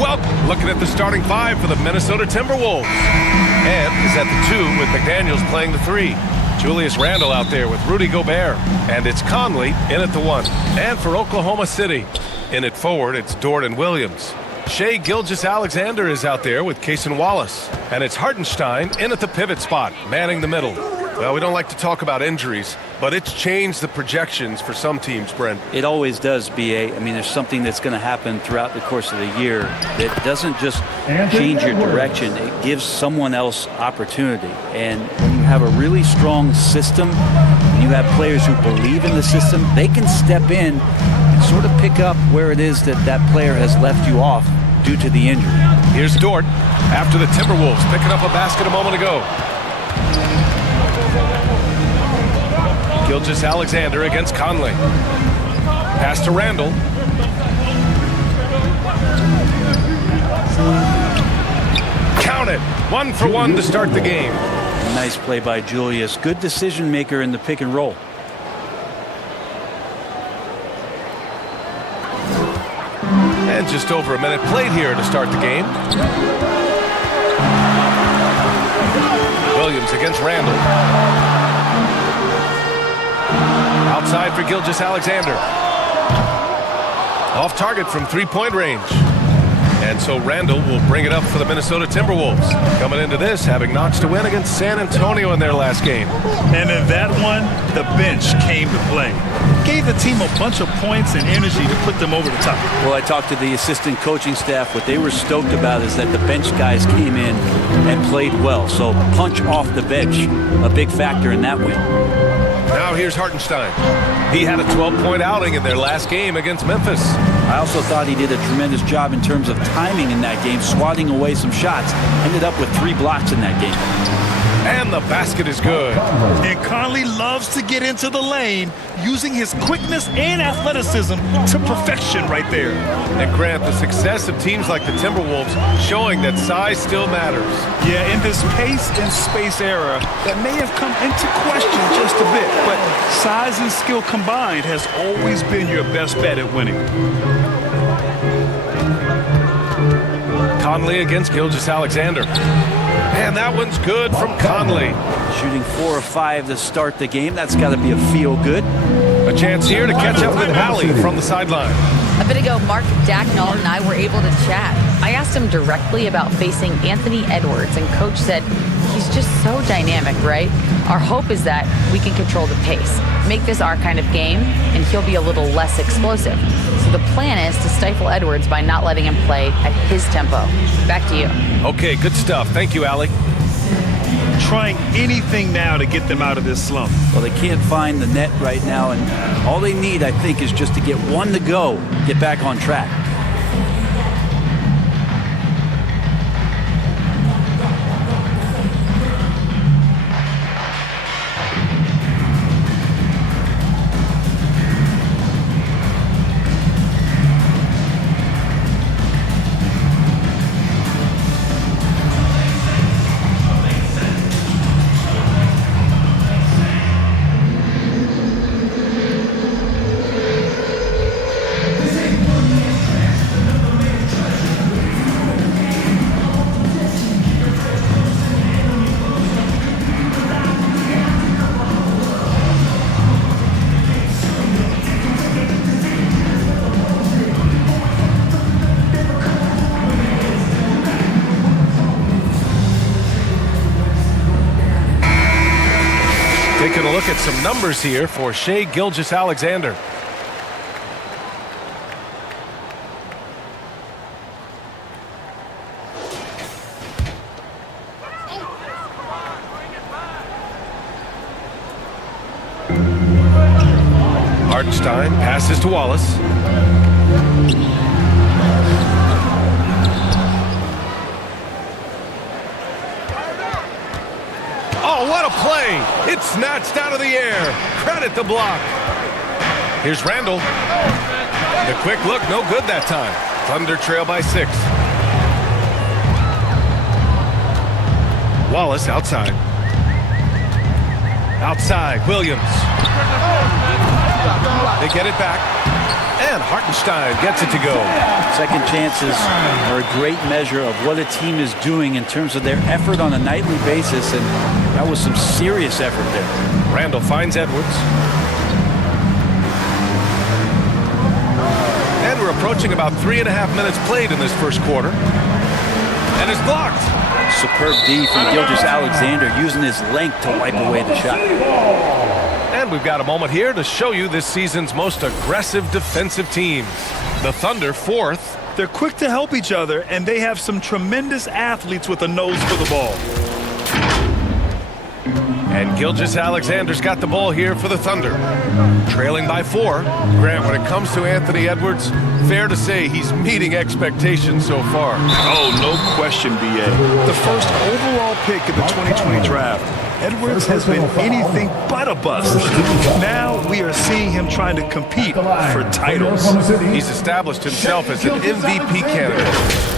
Well, looking at the starting five for the Minnesota Timberwolves. And is at the 2 with McDaniels playing the 3. Julius Randle out there with Rudy Gobert. And it's Conley in at the 1. And for Oklahoma City, in at forward, it's Dort and Williams. Shai Gilgeous-Alexander is out there with Cason Wallace. And it's Hartenstein in at the pivot spot, manning the middle. Well, we don't like to talk about injuries, but it's changed the projections for some teams, Brent. It always does, B.A. I mean, there's something that's going to happen throughout the course of the year that doesn't just change your direction. It gives someone else opportunity. And when you have a really strong system, and you have players who believe in the system, they can step in and sort of pick up where it is that that player has left you off due to the injury. Here's Dort after the Timberwolves picking up a basket a moment ago. Gilgeous-Alexander against Conley. Pass to Randle. Count it. 1 for 1 to start the game. Nice play by Julius. Good decision maker in the pick and roll. And just over a minute played here to start the game. Williams against Randle. Outside for Gilgeous-Alexander. Off target from three-point range. And so Randle will bring it up for the Minnesota Timberwolves. Coming into this, having notched a win against San Antonio in their last game. And in that one, the bench came to play. Gave the team a bunch of points and energy to put them over the top. Well, I talked to the assistant coaching staff. What they were stoked about is that the bench guys came in and played well. So punch off the bench, a big factor in that win. Now here's Hartenstein. He had a 12-point outing in their last game against Memphis. I also thought he did a tremendous job in terms of timing in that game, swatting away some shots. Ended up with 3 blocks in that game. And the basket is good. And Conley loves to get into the lane, using his quickness and athleticism to perfection right there. And Grant, the success of teams like the Timberwolves showing that size still matters. Yeah, in this pace and space era, that may have come into question just a bit, but size and skill combined has always been your best bet at winning. Conley against Gilgeous-Alexander. And that one's good from Conley. Shooting 4 of 5 to start the game. That's got to be a feel-good. A chance here to catch up with Allie from the sideline. A bit ago, Mark Dacknall and I were able to chat. I asked him directly about facing Anthony Edwards, and Coach said he's just so dynamic, right? Our hope is that we can control the pace, make this our kind of game, and he'll be a little less explosive. So the plan is to stifle Edwards by not letting him play at his tempo. Back to you. Okay, good stuff. Thank you, Allie. Trying anything now to get them out of this slump. Well, they can't find the net right now, and all they need, I think, is just to get one to go, get back on track. Taking a look at some numbers here for Shai Gilgeous-Alexander. Hartenstein passes to Wallace. Oh, what a play! It's snatched out of the air. Credit the block. Here's Randle. The quick look, no good that time. Thunder trail by 6. Wallace outside. Outside, Williams. They get it back. And Hartenstein gets it to go. Second chances are a great measure of what a team is doing in terms of their effort on a nightly basis, and that was some serious effort there. Randall finds Edwards. And we're approaching about 3.5 minutes played in this first quarter. And it's blocked. Superb D from Gilgeous-Alexander, using his length to wipe away the shot. And we've got a moment here to show you this season's most aggressive defensive teams. The Thunder, 4th. They're quick to help each other, and they have some tremendous athletes with a nose for the ball. And Gilgeous-Alexander's got the ball here for the Thunder. Trailing by 4. Grant, when it comes to Anthony Edwards, fair to say he's meeting expectations so far. Oh, no question, B.A. The first overall pick in the 2020 draft. Edwards has been anything but a bust. Now we are seeing him trying to compete for titles. He's established himself as an MVP candidate.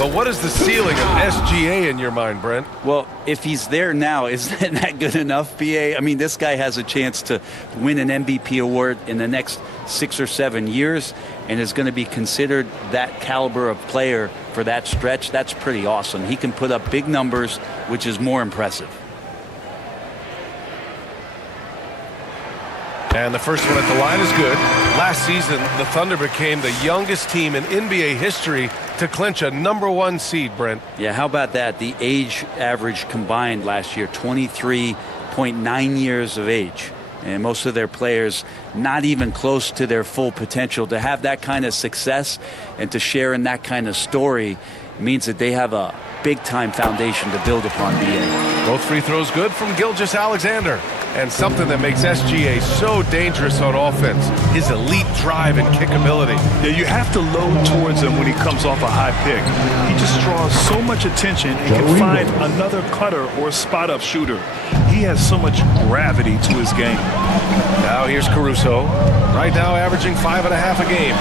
But what is the ceiling of SGA in your mind, Brent? Well, if he's there now, isn't that good enough, BA? I mean, this guy has a chance to win an MVP award in the next 6 or 7 years and is going to be considered that caliber of player for that stretch. That's pretty awesome. He can put up big numbers, which is more impressive. And the first one at the line is good. Last season, the Thunder became the youngest team in NBA history to clinch a #1 seed, Brent. Yeah, how about that? The age average combined last year, 23.9 years of age. And most of their players not even close to their full potential. To have that kind of success and to share in that kind of story means that they have a big-time foundation to build upon, BA. Both free throws good from Gilgeous-Alexander. And something that makes SGA so dangerous on offense, his elite drive and kickability. Yeah, you have to load towards him when he comes off a high pick. He just draws so much attention and can find another cutter or spot-up shooter. He has so much gravity to his game. Now here's Caruso, right now averaging 5.5 a game.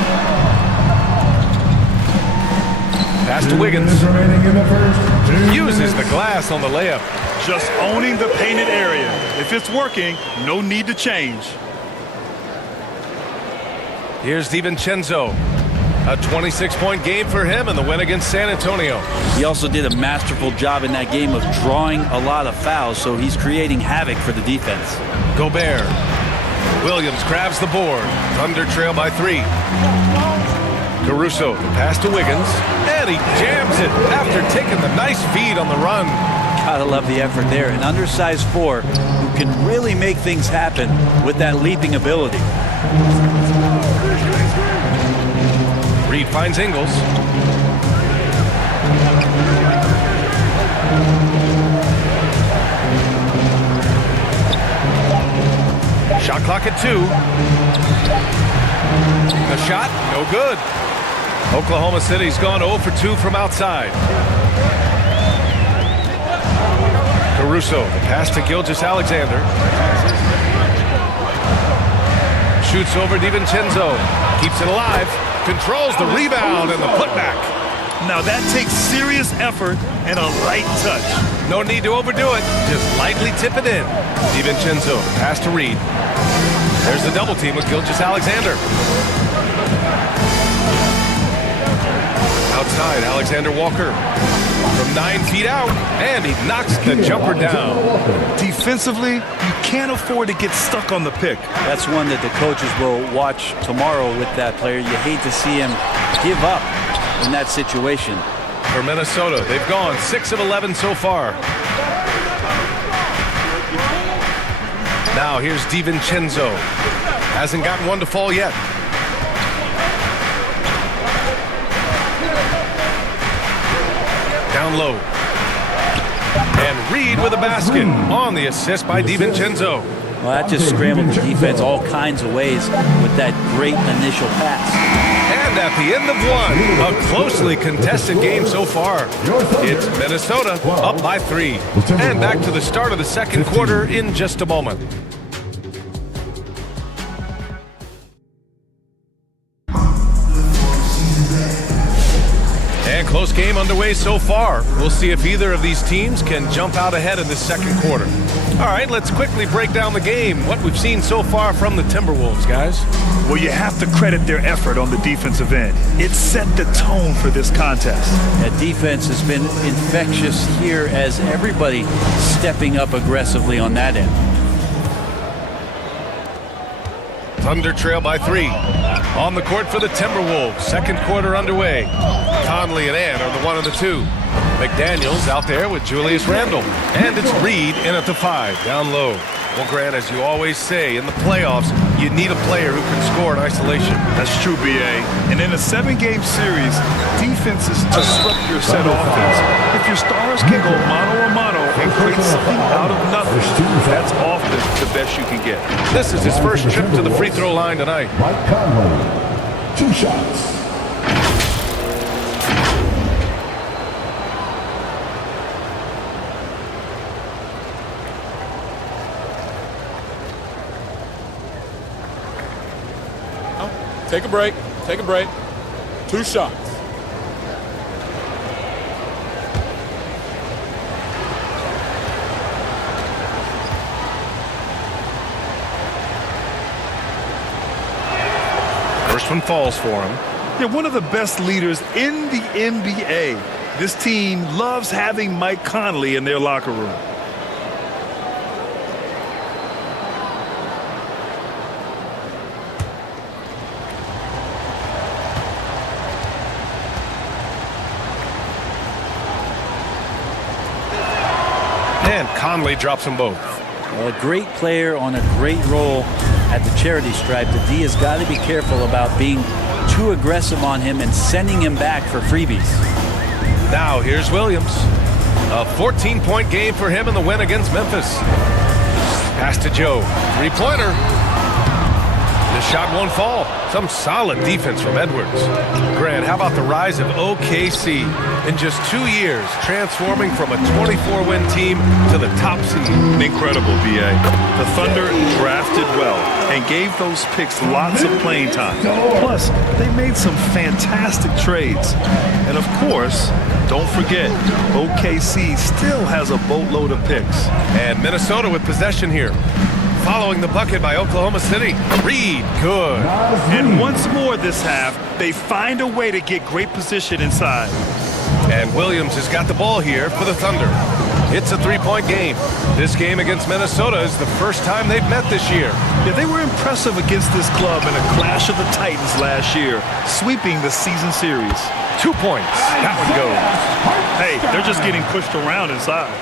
Pass to Wiggins. Uses the glass on the layup. Just owning the painted area. If it's working, no need to change. Here's DiVincenzo. A 26-point game for him in the win against San Antonio. He also did a masterful job in that game of drawing a lot of fouls, so he's creating havoc for the defense. Gobert. Williams grabs the board. Thunder trail by 3. Caruso, the pass to Wiggins, and he jams it after taking the nice feed on the run. Gotta love the effort there. An undersized 4 who can really make things happen with that leaping ability. Reed finds Ingles. Shot clock at 2. The shot, no good. Oklahoma City's gone 0 for 2 from outside. Caruso, the pass to Gilgeous-Alexander. Shoots over DiVincenzo. Keeps it alive. Controls the rebound and the putback. Now that takes serious effort and a light touch. No need to overdo it. Just lightly tip it in. DiVincenzo, pass to Reed. There's the double team with Gilgeous-Alexander. Outside, Alexander Walker. From 9 feet out, and he knocks the jumper down. Defensively, you can't afford to get stuck on the pick. That's one that the coaches will watch tomorrow with that player. You hate to see him give up in that situation. For Minnesota, they've gone 6 of 11 so far. Now here's DiVincenzo. Hasn't gotten one to fall yet. Down low. And Reed with a basket on the assist by DiVincenzo. Well, that just scrambled the defense all kinds of ways with that great initial pass. And at the end of one, a closely contested game so far. It's Minnesota up by 3. And back to the start of the second quarter in just a moment. And Close game underway so far. We'll see if either of these teams can jump out ahead in the second quarter. All right, let's quickly break down the game. What we've seen so far from the Timberwolves, guys. Well, you have to credit their effort on the defensive end. It set the tone for this contest. That defense has been infectious here as everybody stepping up aggressively on that end. Thunder trail by 3. On the court for the Timberwolves. Second quarter underway. Conley and Ann are the 1 and the 2. McDaniels out there with Julius Randle. And it's Reed in at the 5, down low. Well, Grant, as you always say, in the playoffs, you need a player who can score in isolation. That's true, B.A. And in a 7-game series, defenses disrupt your set offense. If your stars can go mano-a-mano and create something out of nothing, that's often the best you can get. This is his first trip to the free throw line tonight. Mike Conley, 2 shots. Take a break. Take a break. 2 shots. First one falls for him. They're one of the best leaders in the NBA. This team loves having Mike Conley in their locker room. And Conley drops them both. A great player on a great role at the charity stripe. The D has got to be careful about being too aggressive on him and sending him back for freebies. Now here's Williams. A 14-point game for him in the win against Memphis. Pass to Joe. 3-pointer. The shot won't fall. Some solid defense from Edwards. Grant, how about the rise of OKC in just 2 years, transforming from a 24-win team to the top seed? Incredible, B.A. The Thunder drafted well and gave those picks lots of playing time. Plus, they made some fantastic trades. And of course, don't forget, OKC still has a boatload of picks. And Minnesota with possession here. Following the bucket by Oklahoma City. Reed, good. And once more this half, they find a way to get great position inside. And Williams has got the ball here for the Thunder. It's a 3-point game. This game against Minnesota is the first time they've met this year. Yeah, they were impressive against this club in a clash of the Titans last year, sweeping the season series. 2 points. That one goes. Hey, they're just getting pushed around inside.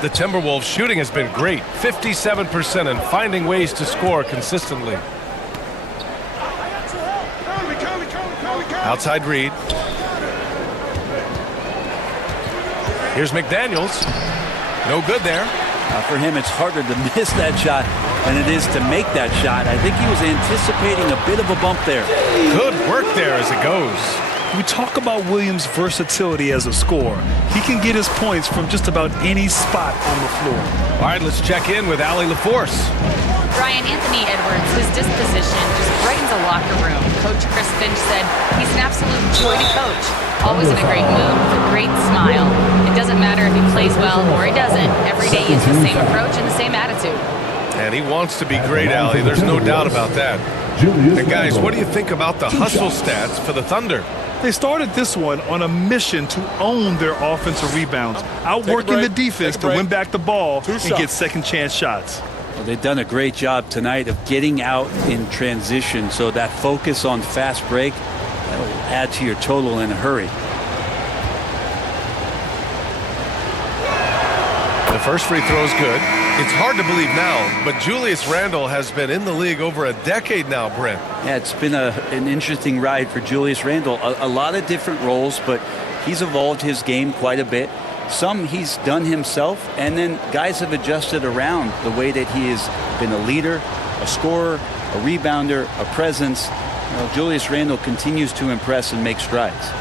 The Timberwolves shooting has been great, 57%, and finding ways to score consistently. Outside Reed. Here's McDaniels. No good there. For him, it's harder to miss that shot than it is to make that shot. I think he was anticipating a bit of a bump there. Good work there as it goes. We talk about Williams' versatility as a scorer. He can get his points from just about any spot on the floor. All right, let's check in with Allie LaForce. Brian, Anthony Edwards, his disposition just brightens a locker room. Coach Chris Finch said he's an absolute joy to coach. Always in a great mood with a great smile. It doesn't matter if he plays well or he doesn't. Every day he has the same approach and the same attitude. And he wants to be great, Allie. There's no doubt about that. And guys, what do you think about the hustle stats for the Thunder? They started this one on a mission to own their offensive rebounds, outworking the defense to win back the ball and get second-chance shots. Well, they've done a great job tonight of getting out in transition, so that focus on fast break, that'll add to your total in a hurry. The first free throw is good. It's hard to believe now, but Julius Randle has been in the league over a decade now, Brent. Yeah, it's been an interesting ride for Julius Randle. A lot of different roles, but he's evolved his game quite a bit. Some he's done himself, and then guys have adjusted around the way that he has been a leader, a scorer, a rebounder, a presence. Julius Randle continues to impress and make strides.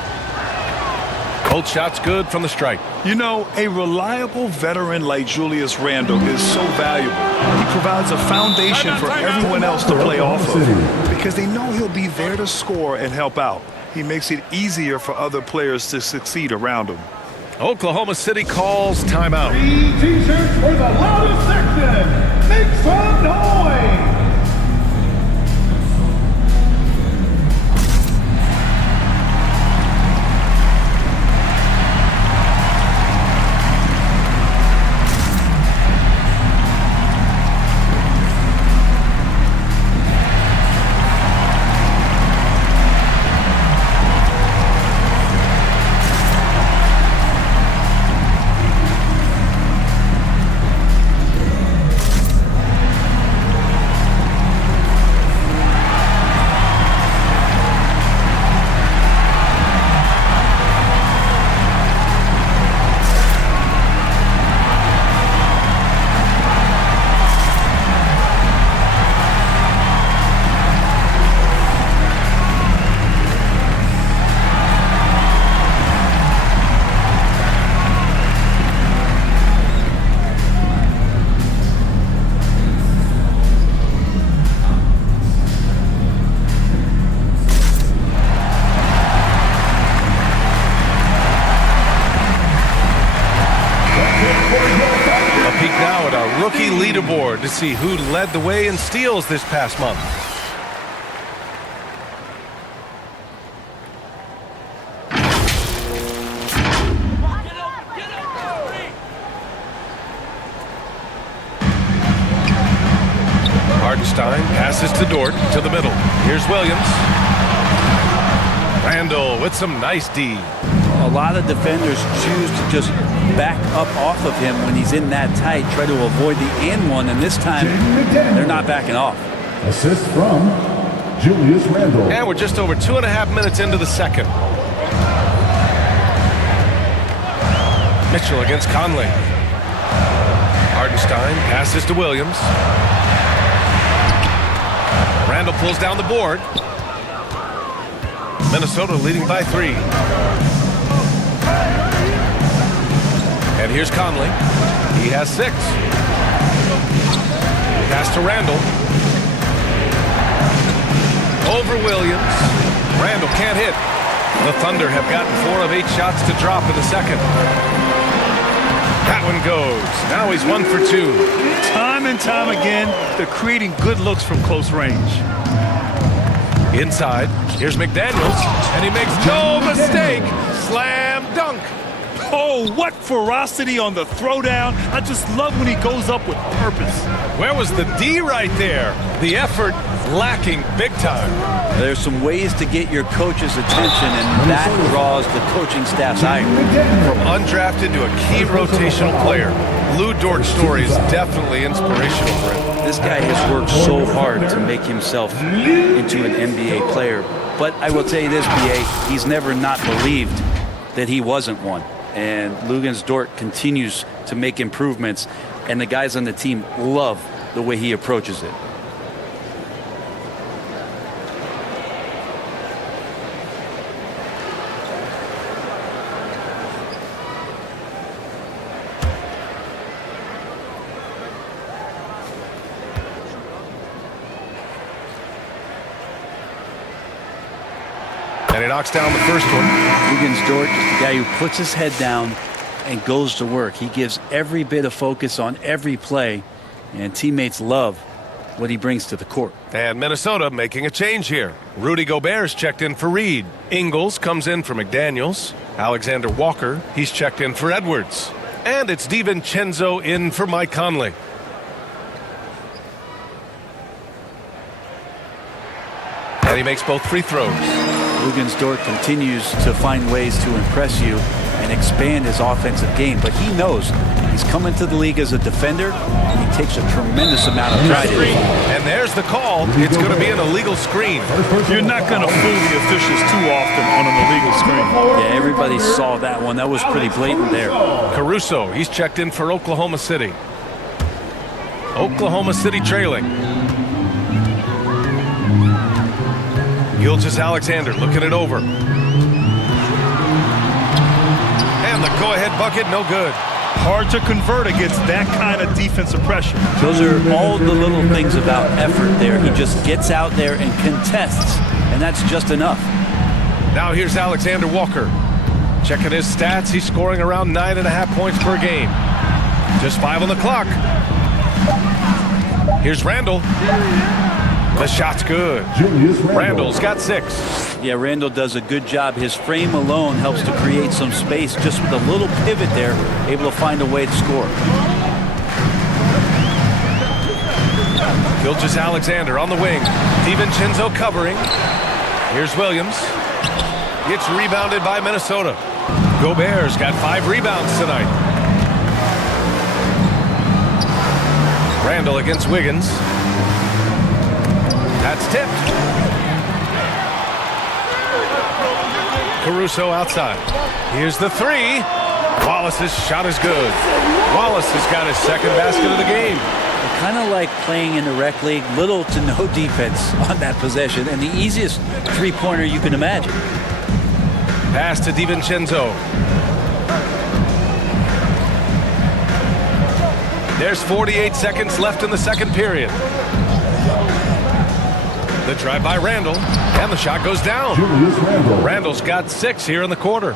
Both shots good from the stripe. You know, a reliable veteran like Julius Randle is so valuable. He provides a foundation for everyone else to play off of because they know he'll be there to score and help out. He makes it easier for other players to succeed around him. Oklahoma City calls timeout. 3 t-shirts for the loudest section. Make some noise. Rookie leaderboard to see who led the way in steals this past month. Hardenstein passes to Dort to the middle. Here's Williams. Randall with some nice D. A lot of defenders choose to just back up off of him when he's in that tight, try to avoid the and one, and this time they're not backing off. Assist from Julius Randle. And we're just over 2.5 minutes into the second. Mitchell against Conley. Hardenstein passes to Williams. Randall pulls down the board. Minnesota leading by 3. And here's Conley. He has 6. Pass to Randall. Over Williams. Randall can't hit. The Thunder have gotten 4 of 8 shots to drop in the second. That one goes. Now he's 1 for 2. Time and time again, they're creating good looks from close range. Inside, here's McDaniels, and he makes no mistake. Slam dunk. Oh, what ferocity on the throwdown. I just love when he goes up with purpose. Where was the D right there? The effort lacking big time. There's some ways to get your coach's attention, and that draws the coaching staff's eye. From undrafted to a key rotational player, Lou Dort's story is definitely inspirational for him. This guy has worked so hard to make himself into an NBA player. But I will tell you this, BA, he's never not believed that he wasn't one. And Luguentz Dort continues to make improvements, and the guys on the team love the way he approaches it. And he knocks down the first one. Luguentz Dort is the guy who puts his head down and goes to work. He gives every bit of focus on every play, and teammates love what he brings to the court. And Minnesota making a change here. Rudy Gobert's checked in for Reed. Ingles comes in for McDaniels. Alexander Walker, he's checked in for Edwards. And it's DiVincenzo in for Mike Conley. And he makes both free throws. Luguentz Dort continues to find ways to impress you and expand his offensive game, but he knows he's coming to the league as a defender. He takes a tremendous amount of pride in it. And there's the call. It's going to be an illegal screen. You're not going to fool the officials too often on an illegal screen. Yeah, everybody saw that one. That was pretty blatant there. Caruso, he's checked in for Oklahoma City. Oklahoma City trailing. Gilgeous-Alexander looking it over. And the go-ahead bucket, no good. Hard to convert against that kind of defensive pressure. Those are all the little things about effort there. He just gets out there and contests, and that's just enough. Now here's Alexander Walker. Checking his stats, he's scoring around 9.5 points per game. Just 5 on the clock. Here's Randall. The shot's good. Randall's got 6. Yeah, Randall does a good job. His frame alone helps to create some space. Just with a little pivot there, able to find a way to score. Gilgeous Alexander on the wing. DiVincenzo covering. Here's Williams. It's rebounded by Minnesota. Gobert's got 5 rebounds tonight. Randall against Wiggins. That's tipped. Caruso outside. Here's the 3. Wallace's shot is good. Wallace has got his second basket of the game. Kind of like playing in the rec league, little to no defense on that possession, and the easiest three-pointer you can imagine. Pass to DiVincenzo. There's 48 seconds left in the second period. The drive by Randall, and the shot goes down. Randall's got 6 here in the quarter.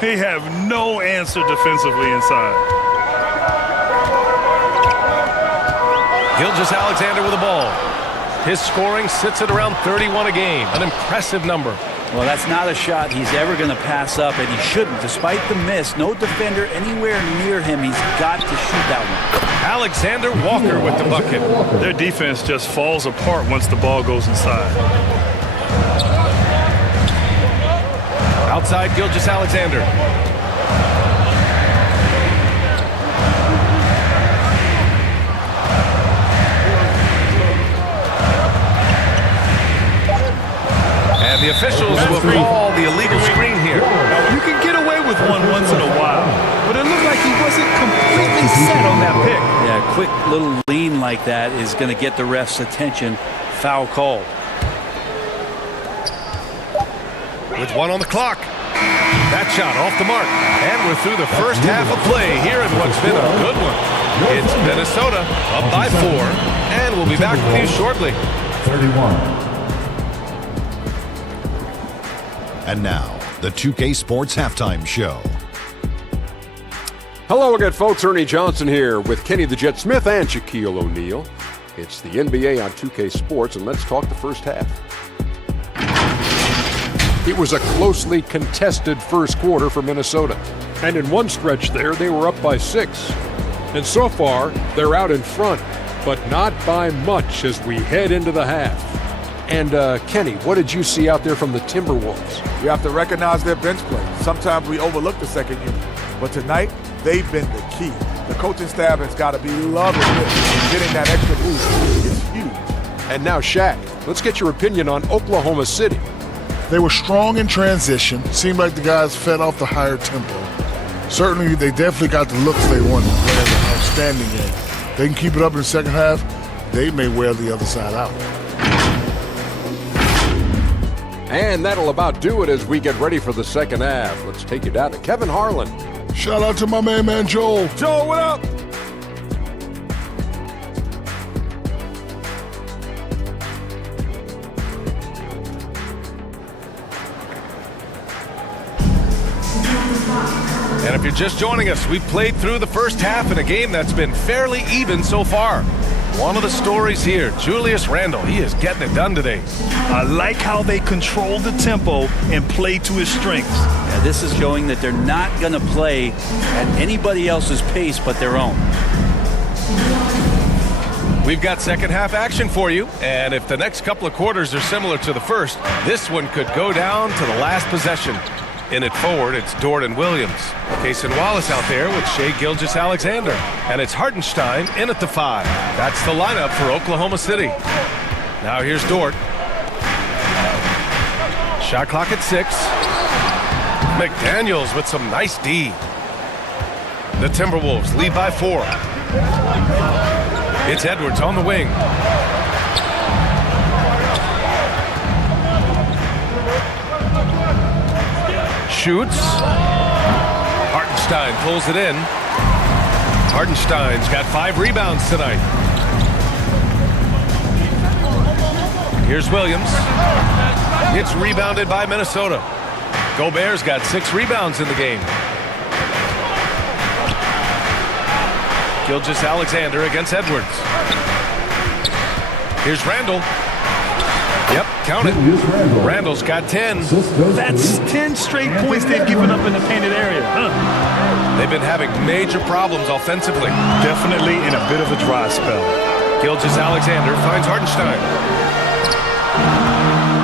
They have no answer defensively inside. Gilgeous Alexander with the ball. His scoring sits at around 31 a game, an impressive number. Well, that's not a shot he's ever going to pass up, and he shouldn't. Despite the miss, no defender anywhere near him. He's got to shoot that one. Alexander Walker with the bucket. Their defense just falls apart once the ball goes inside. Outside Gilgeous Alexander. And the officials will call the illegal screen here. You can get away with one once in a while, but it looked like he wasn't completely set on that pick. Yeah, a quick little lean like that is going to get the ref's attention. Foul call. With 1 on the clock. That shot off the mark. And we're through the first half of play here in what's been a good one. It's Minnesota up by 4, and we'll be back with you shortly. 31. And now, the 2K Sports Halftime Show. Hello again, folks. Ernie Johnson here with Kenny the Jet Smith and Shaquille O'Neal. It's the NBA on 2K Sports, and let's talk the first half. It was a closely contested first quarter for Minnesota. And in one stretch there, they were up by 6. And so far, they're out in front, but not by much as we head into the half. And, Kenny, what did you see out there from the Timberwolves? You have to recognize their bench play. Sometimes we overlook the second unit. But tonight, they've been the key. The coaching staff has got to be loving this. Getting that extra boost is huge. And now, Shaq, let's get your opinion on Oklahoma City. They were strong in transition. Seemed like the guys fed off the higher tempo. Certainly, they definitely got the looks they wanted. They had an outstanding game. They can keep it up in the second half, they may wear the other side out. And that'll about do it as we get ready for the second half. Let's take you down to Kevin Harlan. Shout out to my man Joel. Joel, what up? And if you're just joining us, we've played through the first half in a game that's been fairly even so far. One of the stories here, Julius Randle, he is getting it done today. I like how they control the tempo and play to his strengths. Yeah, this is showing that they're not going to play at anybody else's pace but their own. We've got second half action for you, and if the next couple of quarters are similar to the first, this one could go down to the last possession. In it forward, it's Dort and Williams. Cason Wallace out there with Shai Gilgeous-Alexander. And it's Hartenstein in at the 5. That's the lineup for Oklahoma City. Now here's Dort. Shot clock at 6. McDaniels with some nice D. The Timberwolves lead by 4. It's Edwards on the wing. Shoots. Hartenstein pulls it in. Hartenstein's got 5 rebounds tonight. Here's Williams. It's rebounded by Minnesota. Gobert's got 6 rebounds in the game. Gilgeous-Alexander against Edwards. Here's Randall. Yep, count it. Randall's got 10. That's 10 straight points they've given up in the painted area. They've been having major problems offensively. Definitely in a bit of a dry spell. Gilgeous-Alexander finds Hartenstein.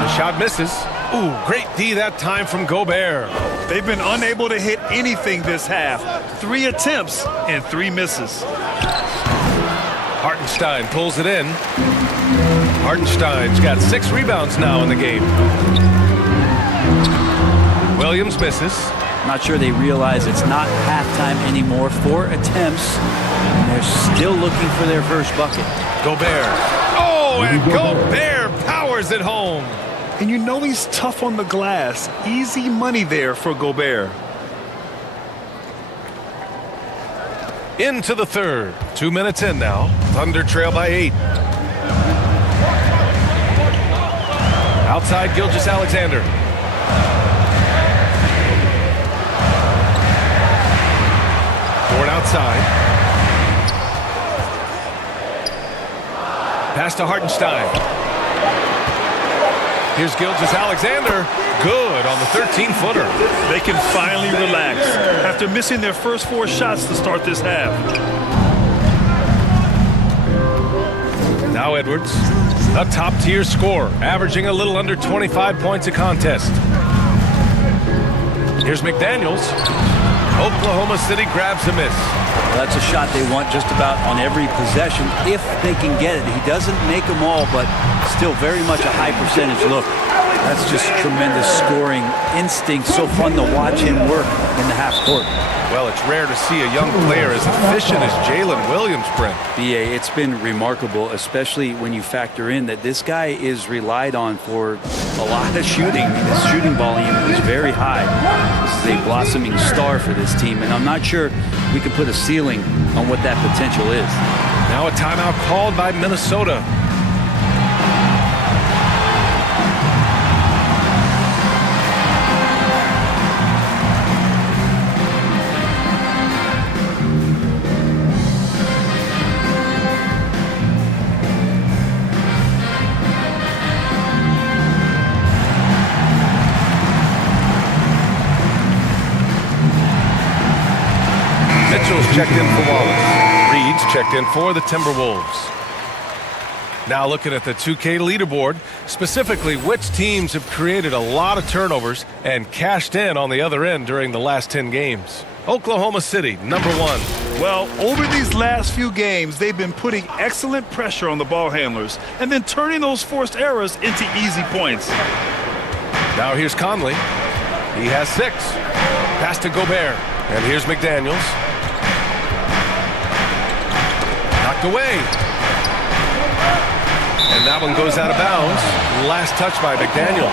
The shot misses. Ooh, great D that time from Gobert. They've been unable to hit anything this half. 3 attempts and 3 misses. Hartenstein pulls it in. Hartenstein's got 6 rebounds now in the game. Williams misses. Not sure they realize it's not halftime anymore. 4 attempts, and they're still looking for their first bucket. Gobert. Oh, and Gobert powers it home. And you know he's tough on the glass. Easy money there for Gobert. Into the third. 2 minutes in now. Thunder trail by 8. Outside Gilgeous-Alexander. Ford outside. Pass to Hartenstein. Here's Gilgeous-Alexander. Good on the 13-footer. They can finally relax after missing their first 4 shots to start this half. Now Edwards, a top-tier scorer, averaging a little under 25 points a contest. Here's McDaniels. Oklahoma City grabs a miss. Well, that's a shot they want just about on every possession if they can get it. He doesn't make them all, but still very much a high percentage look. That's just tremendous scoring instinct. So fun to watch him work in the half court. Well, it's rare to see a young player as efficient as Jalen Williams, Brent. B.A., it's been remarkable, especially when you factor in that this guy is relied on for a lot of shooting. His shooting volume is very high. This is a blossoming star for this team, and I'm not sure we can put a ceiling on what that potential is. Now a timeout called by Minnesota. Mitchell's checked in for Wallace. Reed's checked in for the Timberwolves. Now looking at the 2K leaderboard, specifically which teams have created a lot of turnovers and cashed in on the other end during the last 10 games. Oklahoma City, number 1. Well, over these last few games, they've been putting excellent pressure on the ball handlers and then turning those forced errors into easy points. Now here's Conley. He has 6. Pass to Gobert. And here's McDaniels. Knocked away. And that one goes out of bounds. Last touch by McDaniels.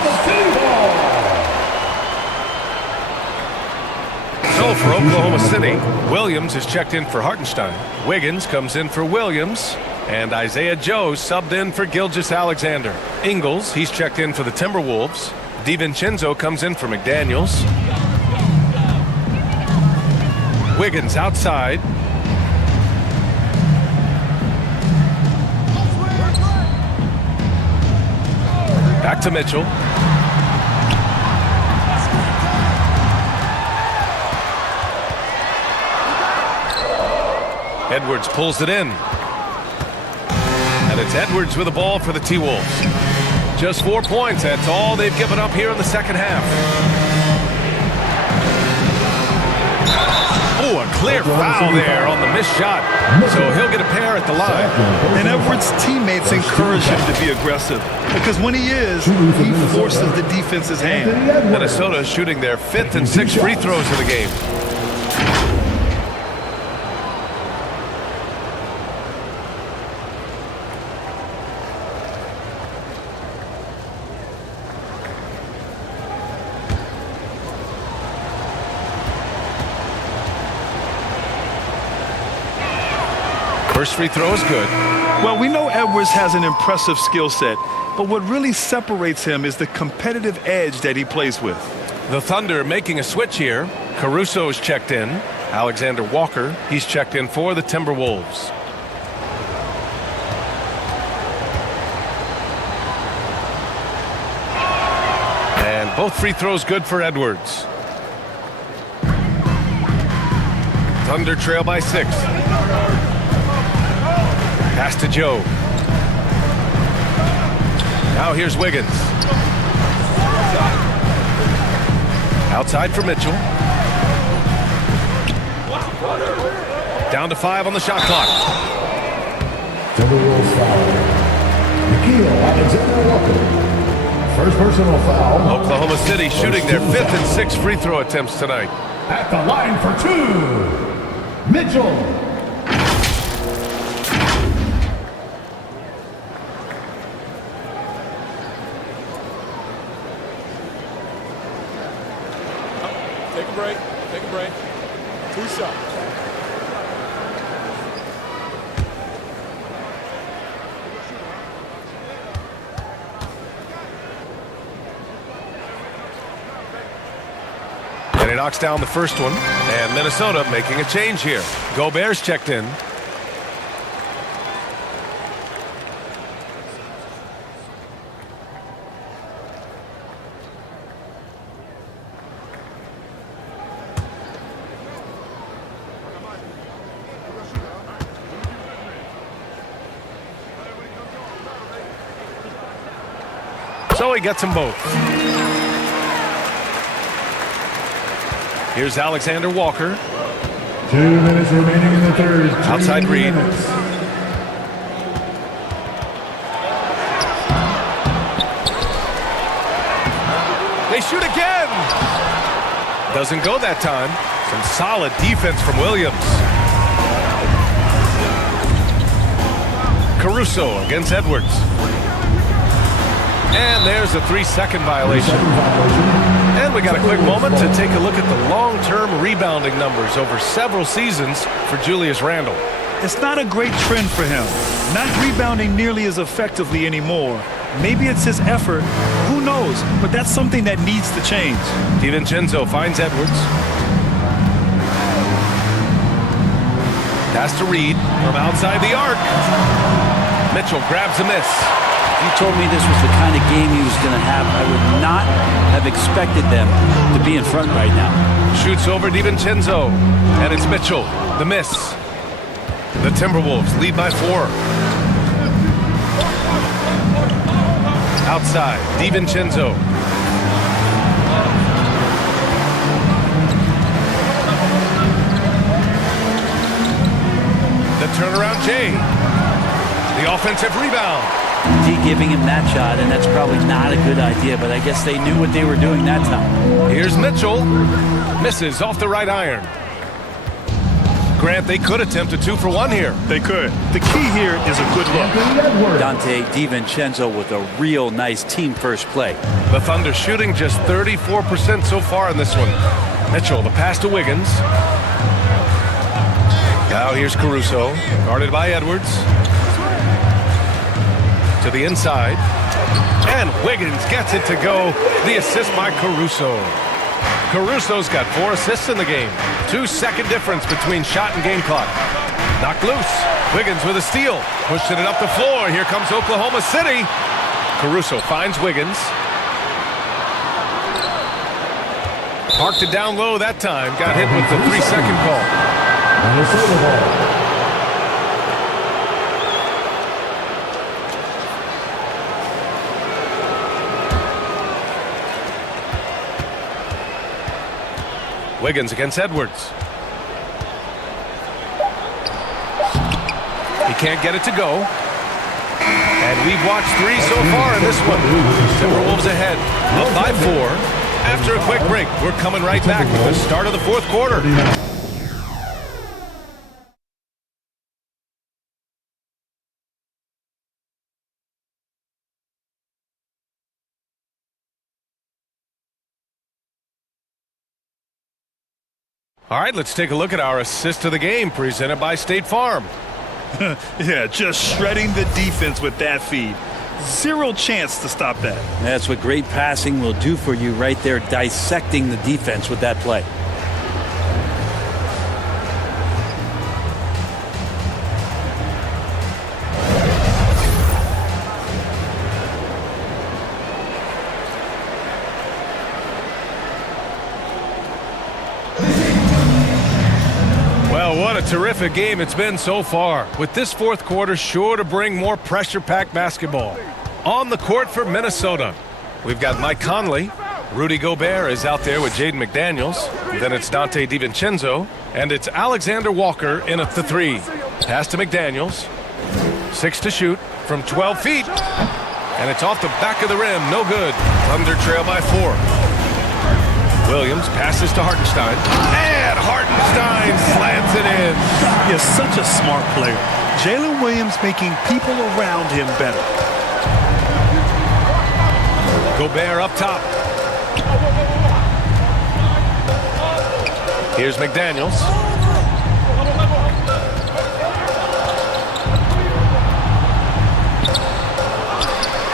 So for Oklahoma City, Williams is checked in for Hartenstein. Wiggins comes in for Williams. And Isaiah Joe subbed in for Gilgeous-Alexander. Ingles, he's checked in for the Timberwolves. DiVincenzo comes in for McDaniels. Wiggins outside. Back to Mitchell. Edwards pulls it in. And it's Edwards with the ball for the T-Wolves. Just 4 points. That's all they've given up here in the second half. Oh, a clear foul there on the missed shot. So he'll get a pair at the line. And Edwards' teammates encourage him to be aggressive because when he is, he forces the defense's hand. Minnesota is shooting their 5th and 6th free throws of the game. First free throw is good. Well, we know Edwards has an impressive skill set, but what really separates him is the competitive edge that he plays with. The Thunder making a switch here. Caruso's checked in. Alexander Walker, he's checked in for the Timberwolves. And both free throws good for Edwards. Thunder trail by 6. Pass to Joe. Now here's Wiggins. Outside for Mitchell. Down to 5 on the shot clock. Timberwolves foul. Alexander Walker. First personal foul. Oklahoma City shooting their 5th and 6th free throw attempts tonight. At the line for 2, Mitchell. Take a break. Take a break. 2 shots. And he knocks down the first one. And Minnesota making a change here. Gobert's checked in. So he gets them both. Here's Alexander Walker. 2 minutes remaining in the third. Outside Reed. They shoot again. Doesn't go that time. Some solid defense from Williams. Caruso against Edwards. And there's a 3-second violation. And we got a quick moment to take a look at the long-term rebounding numbers over several seasons for Julius Randle. It's not a great trend for him. Not rebounding nearly as effectively anymore. Maybe it's his effort. Who knows? But that's something that needs to change. DiVincenzo finds Edwards. Pass to Reed from outside the arc. Mitchell grabs a miss. If you told me this was the kind of game he was going to have, I would not have expected them to be in front right now. Shoots over DiVincenzo, and it's Mitchell, the miss. The Timberwolves lead by 4. Outside, DiVincenzo. The turnaround Jay. The offensive rebound. D giving him that shot, and that's probably not a good idea, but I guess they knew what they were doing that time. Here's Mitchell. Misses off the right iron. Grant, they could attempt a 2-for-1 here. They could. The key here is a good look. Dante DiVincenzo with a real nice team-first play. The Thunder shooting just 34% so far in this one. Mitchell, the pass to Wiggins. Now here's Caruso, guarded by Edwards. To the inside. And Wiggins gets it to go. The assist by Caruso. Caruso's got 4 assists in the game. 2-second difference between shot and game clock. Knocked loose. Wiggins with a steal. Pushing it up the floor. Here comes Oklahoma City. Caruso finds Wiggins. Parked it down low that time. Got hit with the 3-second call. Minnesota ball. Wiggins against Edwards. He can't get it to go. And we've watched 3 so far in this one. Timberwolves ahead, up by 4. After a quick break, we're coming right back with the start of the 4th quarter. All right, let's take a look at our assist of the game presented by State Farm. Yeah, just shredding the defense with that feed. Zero chance to stop that. That's what great passing will do for you right there, dissecting the defense with that play. Well, what a terrific game it's been so far, with this fourth quarter sure to bring more pressure-packed basketball. On the court for Minnesota, we've got Mike Conley. Rudy Gobert is out there with Jaden McDaniels. Then it's Dante DiVincenzo. And it's Alexander Walker in at the three. Pass to McDaniels. 6 to shoot from 12 feet. And it's off the back of the rim. No good. Thunder trail by 4. Williams passes to Hartenstein. And Hartenstein slams it in. He is such a smart player. Jalen Williams making people around him better. Gobert up top. Here's McDaniels.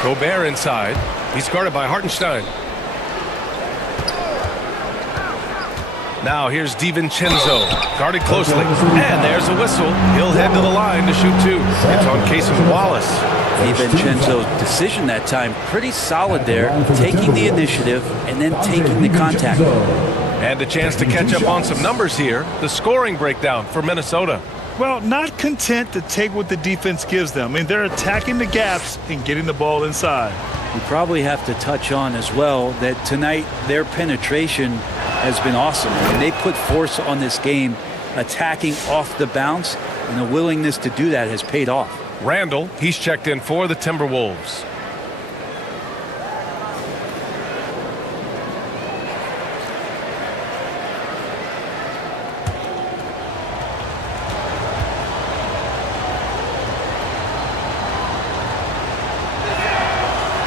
Gobert inside. He's guarded by Hartenstein. Now here's DiVincenzo, guarded closely. And there's a whistle. He'll head to the line to shoot 2. It's on Cason Wallace. DiVincenzo's decision that time pretty solid there, taking the initiative and then taking the contact. And a chance to catch up on some numbers here. The scoring breakdown for Minnesota. Well, not content to take what the defense gives them. I mean, they're attacking the gaps and getting the ball inside. We probably have to touch on as well that tonight their penetration has been awesome. I mean, they put force on this game, attacking off the bounce, and the willingness to do that has paid off. Randall, he's checked in for the Timberwolves.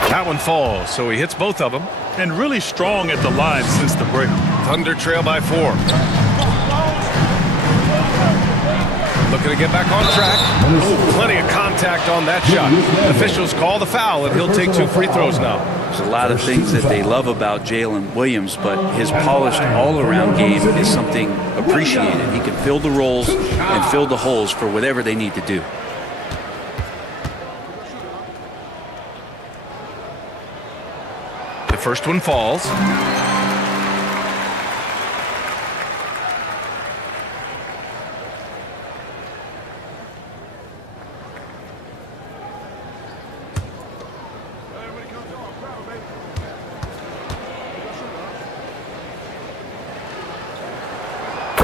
That one falls, so he hits both of them. And really strong at the line since the break. Thunder trail by 4. Looking to get back on track. Ooh, plenty of contact on that shot. Officials call the foul, and he'll take 2 free throws now. There's a lot of things that they love about Jalen Williams, but his polished all-around game is something appreciated. He can fill the roles and fill the holes for whatever they need to do. The first one falls.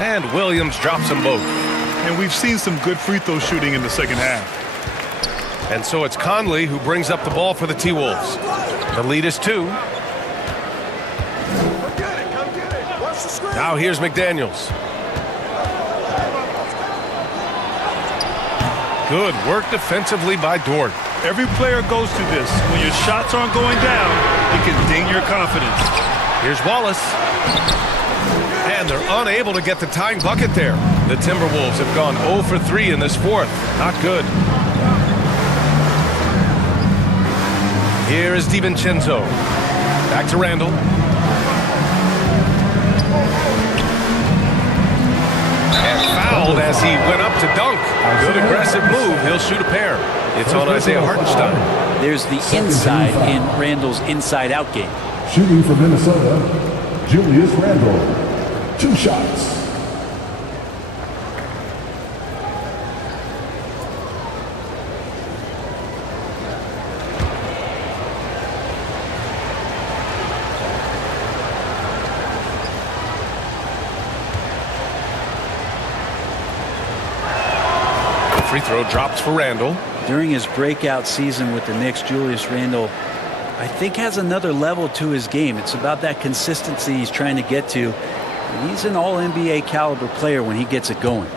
And Williams drops them both. And we've seen some good free throw shooting in the second half. And so it's Conley who brings up the ball for the T-Wolves. The lead is 2. Now here's McDaniels. Good work defensively by Dort. Every player goes through this. When your shots aren't going down, it can ding your confidence. Here's Wallace. And they're unable to get the tying bucket there. The Timberwolves have gone 0 for 3 in this fourth. Not good. Here is DiVincenzo. Back to Randall. And fouled as he went up to dunk. Good aggressive move. He'll shoot a pair. It's on Isaiah Hartenstein. There's the inside in Randall's inside-out game. Shooting for Minnesota, Julius Randle. 2 shots. Free throw drops for Randall. During his breakout season with the Knicks, Julius Randle, I think, has another level to his game. It's about that consistency he's trying to get to. And he's an all-NBA caliber player when he gets it going.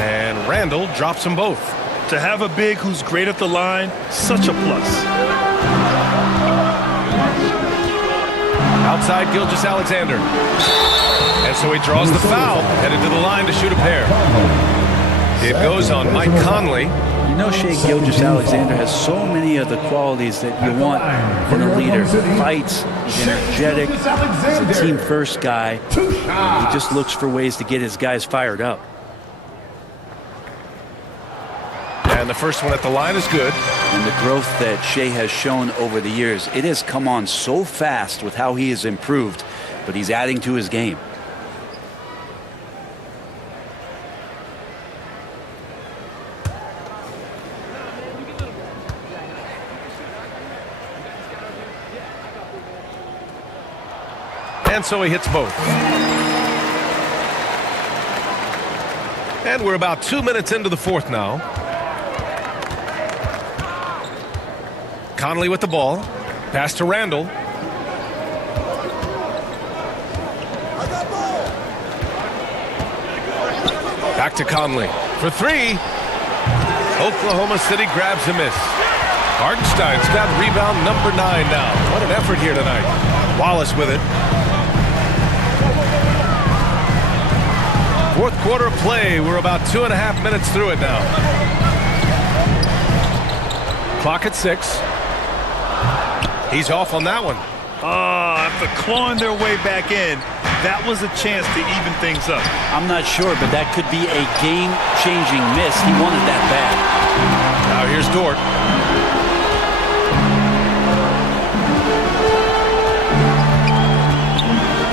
And Randall drops them both. To have a big who's great at the line, such a plus. Outside Gilgeous-Alexander. And so he draws the foul, headed to the line to shoot a pair. It goes on Mike Conley. You know, Shea Gilgeous-Alexander has so many of the qualities that you want in a leader. Fights, he's energetic, he's a team-first guy. He just looks for ways to get his guys fired up. And the first one at the line is good. And the growth that Shea has shown over the years, it has come on so fast with how he has improved, but he's adding to his game. And so he hits both. And we're about 2 minutes into the fourth now. Conley with the ball. Pass to Randall. Back to Conley for three. Oklahoma City grabs a miss. Hartenstein's got rebound number 9 now. What an effort here tonight. Wallace with it. Fourth quarter of play. We're about 2.5 minutes through it now. Clock at 6. He's off on that one. After clawing their way back in, that was a chance to even things up. I'm not sure, but that could be a game-changing miss. He wanted that bad. Now here's Dort.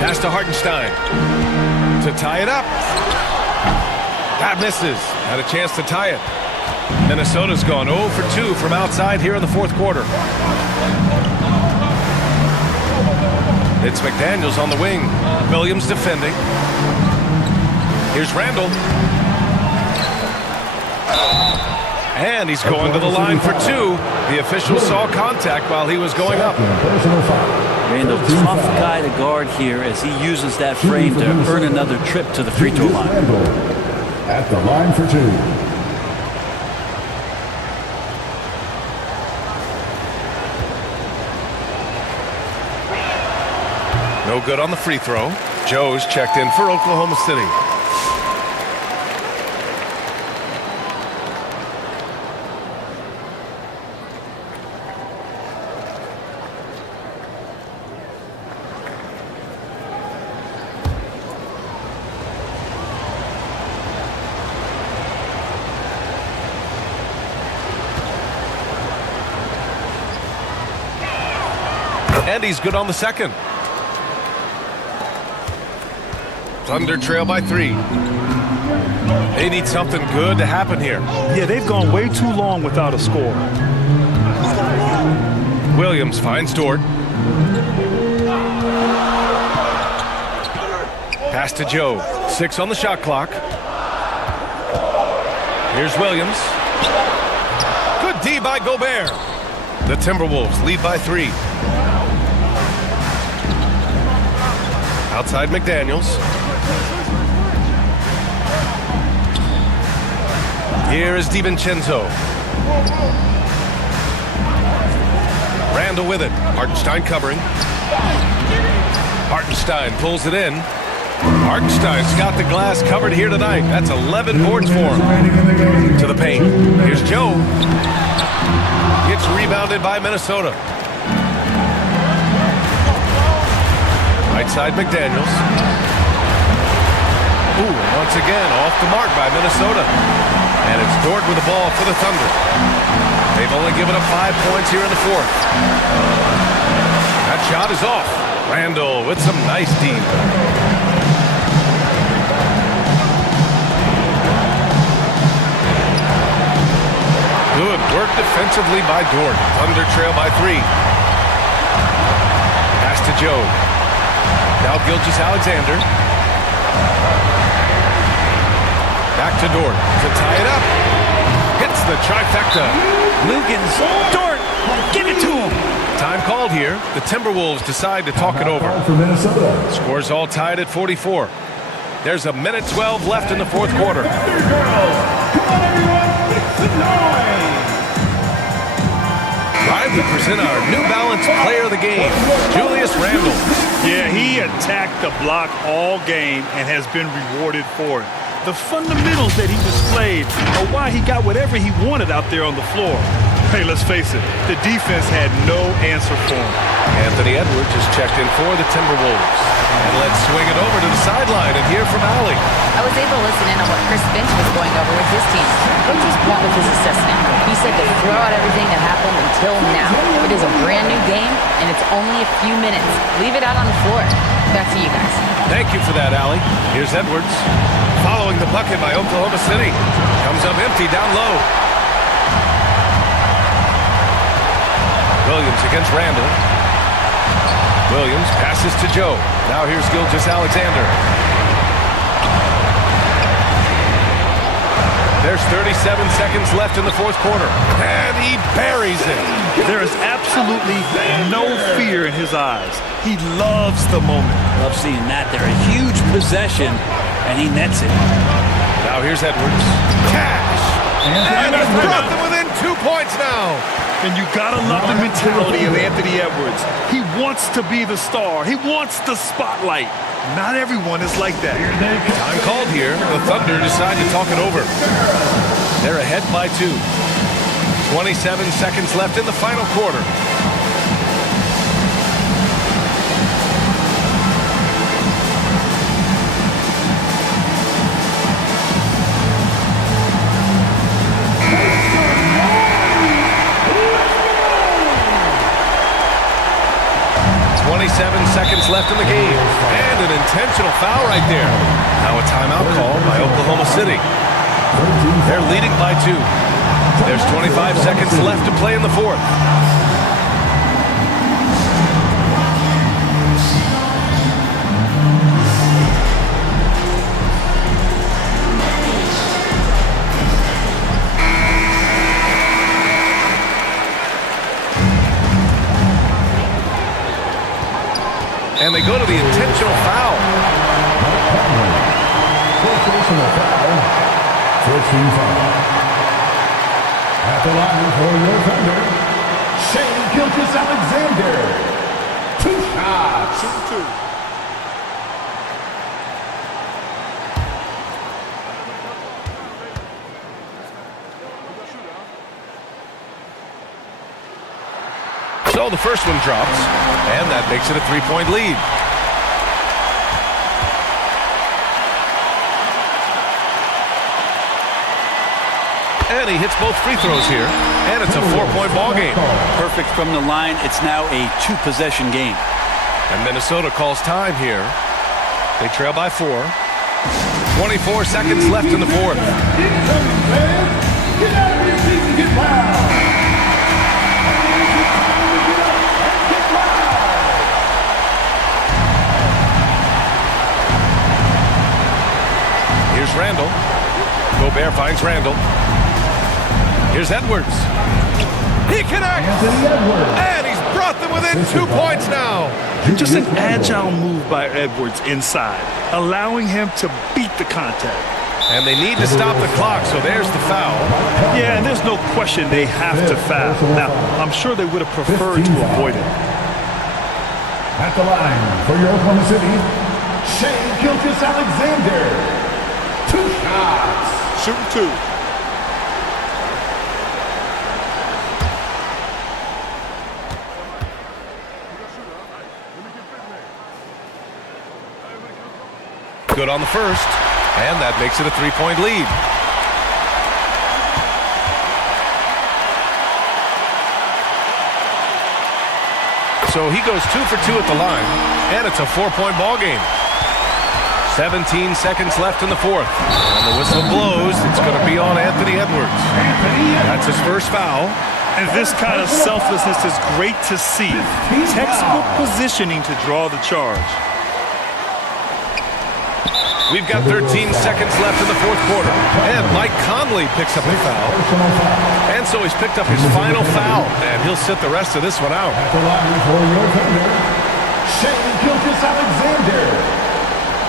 Pass to Hartenstein to tie it up. That misses. Had a chance to tie it. Minnesota's gone 0 for 2 from outside here in the fourth quarter. It's McDaniels on the wing. Williams defending. Here's Randall. And he's going to the line for 2. The official saw contact while he was going up. Randall, tough guy to guard here as he uses that frame to earn another trip to the free throw line. At the line for 2. No good on the free throw. Joe's checked in for Oklahoma City. And he's good on the second. Thunder trail by 3. They need something good to happen here. Yeah, they've gone way too long without a score. Williams finds Dort. Pass to Joe. 6 on the shot clock. Here's Williams. Good D by Gobert. The Timberwolves lead by 3. Outside McDaniels. Here is DiVincenzo. Randall with it. Hartenstein covering. Hartenstein pulls it in. Hartenstein's got the glass covered here tonight. That's 11 boards for him. To the paint. Here's Joe. Gets rebounded by Minnesota. Right side McDaniels. Ooh, once again off the mark by Minnesota. And it's Dort with the ball for the Thunder. They've only given up 5 points here in the fourth. That shot is off. Randall with some nice D. Good work defensively by Dort. Thunder trail by 3. Pass to Joe. Now Gilgeous-Alexander. Back to Dort to tie it up. Hits the trifecta. Lugans, Dort, give it to him. Time called here. The Timberwolves decide to talk it over. Scores all tied at 44. There's a minute 12 left in the fourth quarter. Right, we present our New Balance player of the game, Julius Randle. Yeah, he attacked the block all game and has been rewarded for it. The fundamentals that he displayed are why he got whatever he wanted out there on the floor. Hey, let's face it, the defense had no answer for him. Anthony Edwards is checked in for the Timberwolves. And let's swing it over to the sideline and hear from Allie. I was able to listen in on what Chris Finch was going over with his team. Coach's point with his assessment. He said to throw out everything that happened until now. It is a brand new game, and it's only a few minutes. Leave it out on the floor. Back to you guys. Thank you for that, Allie. Here's Edwards. Following the bucket by Oklahoma City. Comes up empty down low. Williams against Randall. Williams passes to Joe. Now here's Gilgeous-Alexander. There's 37 seconds left in the fourth quarter. And he buries it. There is absolutely no fear in his eyes. He loves the moment. Love seeing that there. A huge possession, and he nets it. Now here's Edwards. Cash! And he's brought them within 2 points now. And you gotta love the mentality of Anthony Edwards. He wants to be the star. He wants the spotlight. Not everyone is like that. Time called here. The Thunder decide to talk it over. They're ahead by 2. 27 seconds left in the final quarter. Seconds left in the game. And an intentional foul right there. Now a timeout called by Oklahoma City. They're leading by 2. There's 25 seconds left to play in the fourth. And they go to the intentional foul. At the line for your Thunder, Shane Gilgeous-Alexander. 2 shots. Shooting 2. So the first one drops, and that makes it a 3-point lead. And he hits both free throws here, and it's a 4-point ball game. Perfect from the line. It's now a 2-possession game. And Minnesota calls time here. They trail by 4. 24 seconds left in the fourth. Get out of your seats and get loud. Here's Randall. Gobert finds Randall. Here's Edwards. He connects! And he's brought them within 2 points now. Just an agile move by Edwards inside, allowing him to beat the contact. And they need to stop the clock, so there's the foul. Yeah, and there's no question they have to foul. Now, I'm sure they would have preferred to avoid it. At the line for your Oklahoma City, Shane Gilgeous-Alexander. 2 shots. Shooting 2. Good on the first, and that makes it a 3-point lead. So he goes 2 for 2 at the line, and it's a 4-point ball game. 17 seconds left in the fourth. And the whistle blows. It's going to be on Anthony Edwards. That's his first foul. And this kind of selflessness is great to see. Textbook positioning to draw the charge. We've got 13 seconds left in the fourth quarter. And Mike Conley picks up a foul. And so he's picked up his final foul. And he'll sit the rest of this one out. At the line for your Thunder, Shane Gilgeous-Alexander.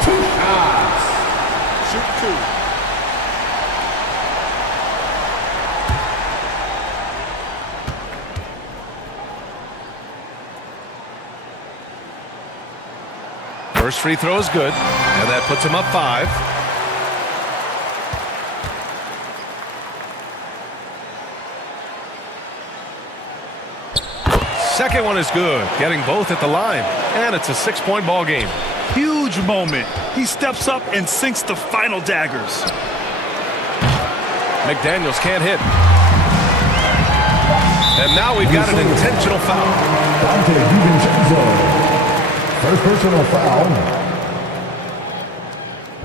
2 shots. Shooting 2. First free throw is good, and that puts him up 5. Second one is good, getting both at the line, and it's a 6-point ball game. Huge moment. He steps up and sinks the final daggers. McDaniels can't hit. And now we've got an intentional foul. First personal foul.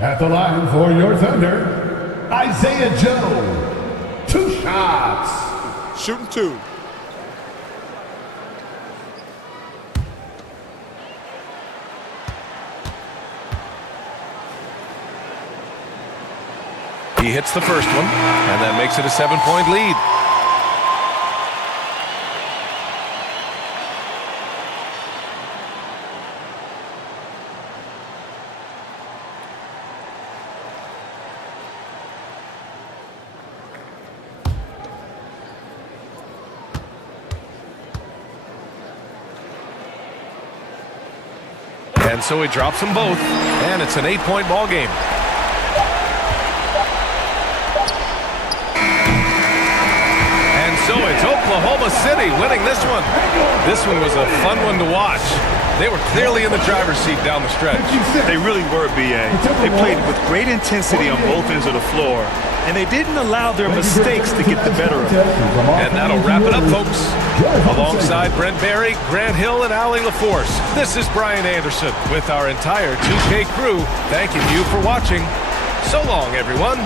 At the line for your Thunder, Isaiah Joe. 2 shots. Shooting 2. He hits the first one, and that makes it a 7-point lead. And so he drops them both, and it's an 8-point ball game. So it's Oklahoma City winning this one. This one was a fun one to watch. They were clearly in the driver's seat down the stretch. They really were, B.A. They played with great intensity on both ends of the floor, and they didn't allow their mistakes to get the better of them. And that'll wrap it up, folks. Alongside Brent Barry, Grant Hill, and Allie LaForce, this is Brian Anderson with our entire 2K crew thanking you for watching. So long, everyone.